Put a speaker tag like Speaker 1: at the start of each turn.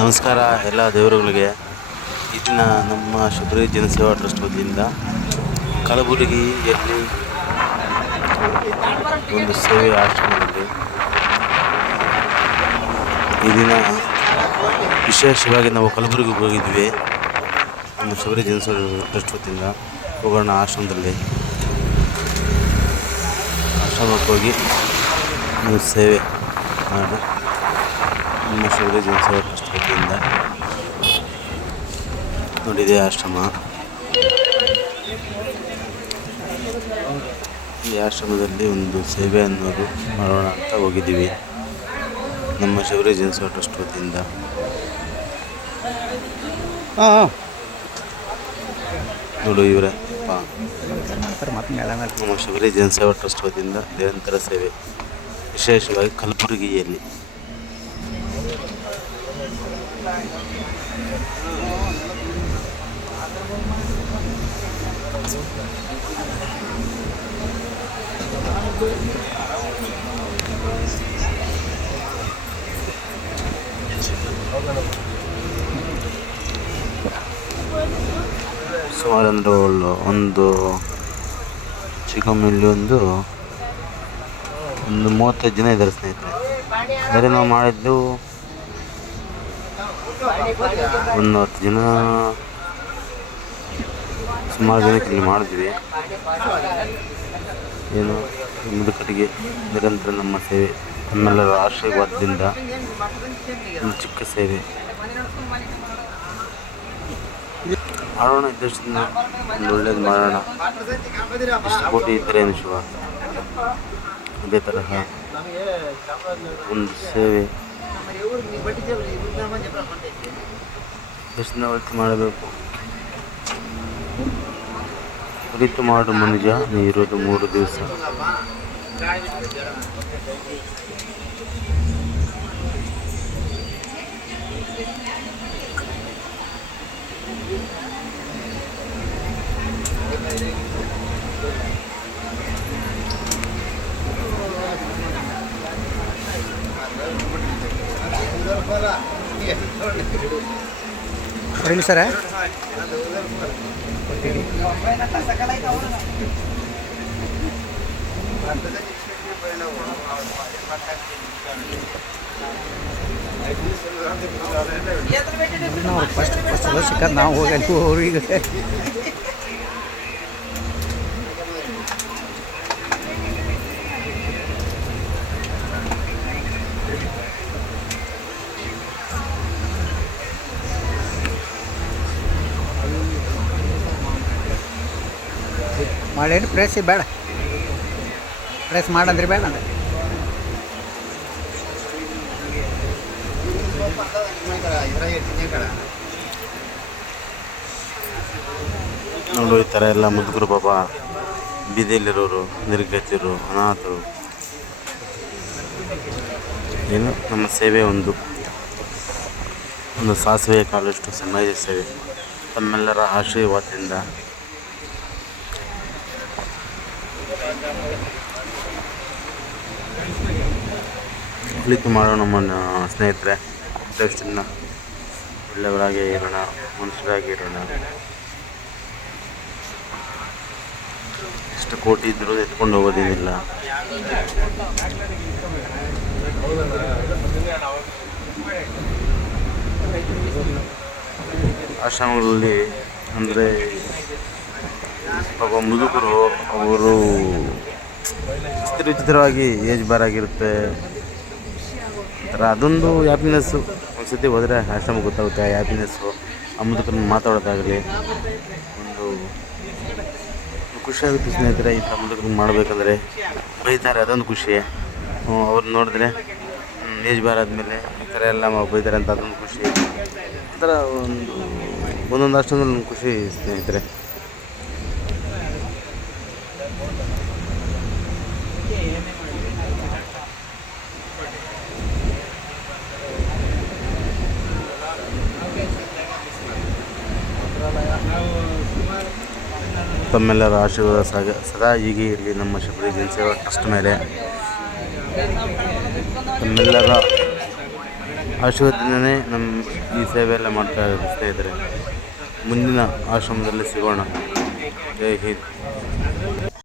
Speaker 1: ನಮಸ್ಕಾರ ಎಲ್ಲ ದೇವರುಗಳಿಗೆ. ಈ ದಿನ ನಮ್ಮ ಶುಭ್ರಿ ಜನಸೇವಾ ಟ್ರಸ್ಟ್ ವತಿಯಿಂದ ಕಲಬುರಗಿಯಲ್ಲಿ ಒಂದು ಸೇವೆ ಆಶ್ರಮದಲ್ಲಿ ಈ ವಿಶೇಷವಾಗಿ ನಾವು ಕಲಬುರಗಿಗೆ ಹೋಗಿದ್ವಿ. ನಮ್ಮ ಶಬರಿ ಜನಸೇವಾ ಟ್ರಸ್ಟ್ ವತಿಯಿಂದ ಹೋಗೋಣ ಆಶ್ರಮದಲ್ಲಿ. ಆಶ್ರಮಕ್ಕೆ ಹೋಗಿ ಒಂದು ಸೇವೆ ಮಾಡಿ ನಮ್ಮ ಶಬರಿ ಜನಸೇವಾ ಟ್ರಸ್ಟ್ ವತಿಯಿಂದ ನೋಡಿದೆ ಆಶ್ರಮ. ಈ ಆಶ್ರಮದಲ್ಲಿ ಒಂದು ಸೇವೆ ಅನ್ನೋದು ಮಾಡೋಣ ಅಂತ ಹೋಗಿದ್ದೀವಿ. ನಮ್ಮ ಶಬರಿ ಜನಸೇವಾ ಟ್ರಸ್ಟ್ ವತಿಯಿಂದ ನೋಡು ಇವರೇ. ನಮ್ಮ ಶಿವರಿ ಜನಸೇವಾ ಟ್ರಸ್ಟ್ ವತಿಯಿಂದ ನಿರಂತರ ಸೇವೆ. ವಿಶೇಷವಾಗಿ ಕಲಬುರಗಿಯಲ್ಲಿ. ಸುಮಾರು ಅಂದರೆ ಒಂದು ಚಿಕ್ಕಮ್ಮಲ್ಲಿ ಒಂದು ಒಂದು ಮೂವತ್ತೈದು ಜನ ಇದ್ದಾರೆ ಸ್ನೇಹಿತರೆ. ಅದರಿಂದ ನಾವು ಮಾಡಿದ್ದು ಒಂದು ಹತ್ತು ಜನ ಸುಮಾರು ಜನಕ್ಕೆ ಇಲ್ಲಿ ಮಾಡಿದ್ವಿ. ಏನು, ಮುದುಕರಿಗೆ ನಿರಂತರ ನಮ್ಮ ಸೇವೆ, ನಮ್ಮೆಲ್ಲರ ಆಶೀರ್ವಾದದಿಂದ ಒಂದು ಚಿಕ್ಕ ಸೇವೆ. ಮಾಡೋಣ ಇದ್ದಷ್ಟು ದಿನ ಒಂದು ಒಳ್ಳೇದು ಮಾಡೋಣ. ಇಷ್ಟು ಕೋಟಿ ಇದ್ದರೆ ಶಿವ ಅದೇ ತರಹ ಒಂದು ಸೇವೆ ಒಳಿತು ಮಾಡಬೇಕು? ಕುರಿತು ಮಾಡು ಮನುಜ ನೀ ಇರೋದು ಮೂರು ದಿವಸ.
Speaker 2: ಹೇಳಿ ಸರ ನಾವು ಫಸ್ಟ್ ಫಸ್ಟ್ ಸಿಕ್ಕದು ನಾವು ಹೋಗಿ ಅಲ್ಲಿ ಅವ್ರಿಗೆ ಮಾಡೇನು ಪ್ರೆಸ್ ಬೇಡ. ಪ್ರೆಸ್ ಮಾಡಂದ್ರೆ ಬೇಡ ಅಂದ್ರೆ
Speaker 1: ನೋಡು, ಈ ಥರ ಎಲ್ಲ ಮುದುಕರು ಬಾಬಾ ಬೀದಿಯಲ್ಲಿರೋರು ನಿರ್ಗತಿರು ಅನಾಥರು. ಏನು? ನಮ್ಮ ಸೇವೆ ಒಂದು. ಒಂದು ಸಾಸಿವೆ ಕಾಲಷ್ಟು ಸಮಾಜ ಸೇವೆ. ತಮ್ಮೆಲ್ಲರ ಆಶೀರ್ವಾದದಿಂದ ಒಳಿತು ಮಾಡೋ ನಮ್ಮ ಸ್ನೇಹಿತರೆ ಟೆಸ್ಟನ್ನ ಒಳ್ಳೆಯವರಾಗಿ ಇರೋಣ, ಮನುಷ್ಯರಾಗಿ ಇರೋಣ. ಎಷ್ಟು ಕೋಟಿ ಇದ್ದರೂ ಎತ್ಕೊಂಡು ಹೋಗೋದೇನಿಲ್ಲ. ಆಶ್ರಮಗಳಲ್ಲಿ ಅಂದರೆ ಪಾಪ ಮುದುಕರು ಅವರು ವಿಚಿತ್ರ ವಿಚಿತ್ರವಾಗಿ ಏಜ್ ಬಾರ್ ಆಗಿರುತ್ತೆ. ಒಂಥರ ಅದೊಂದು ಹ್ಯಾಪಿನೆಸ್ಸು ಒಂದ್ಸತಿ ಹೋದರೆ ಆಶ್ರಮ ಗೊತ್ತಾಗುತ್ತೆ ಆ ಹ್ಯಾಪಿನೆಸ್ಸು ಆ ಮುದುಕರನ್ನ ಮಾತಾಡೋದಾಗಲಿ ಒಂದು ಖುಷಿಯಾಗುತ್ತೆ ಸ್ನೇಹಿತರೆ, ಈ ಥರ ಮಾಡಬೇಕಂದ್ರೆ. ಬೈತಾರೆ, ಅದೊಂದು ಖುಷಿ. ಅವ್ರು ನೋಡಿದ್ರೆ ಏಜ್ ಬಾರ್ ಆದಮೇಲೆ ಈ ಥರ ಎಲ್ಲ ಬೈತಾರೆ ಅಂತ ಅದೊಂದು ಖುಷಿ. ಒಂಥರ ಥರ ಒಂದು, ಒಂದೊಂದು ಅಷ್ಟೊಂದು ಖುಷಿ ಸ್ನೇಹಿತರೆ. ತಮ್ಮೆಲ್ಲರ ಆಶೀರ್ವಾದ ಸಾಗ, ಸದಾ ಹೀಗೆ ಇರಲಿ. ನಮ್ಮ ಶಬರಿ ಜನಸೇವಾ ಟ್ರಸ್ಟ್ ಮೇಲೆ ತಮ್ಮೆಲ್ಲರ ಆಶೀರ್ವಾದದಿಂದನೇ ನಮ್ಮ ಈ ಸೇವೆ ಎಲ್ಲ ಮಾಡ್ತಾ ಇದ್ದಾರೆ ಮುಂದಿನ ಆಶ್ರಮದಲ್ಲಿ ಸಿಗೋಣ. ಜೈ ಹಿಂದ್.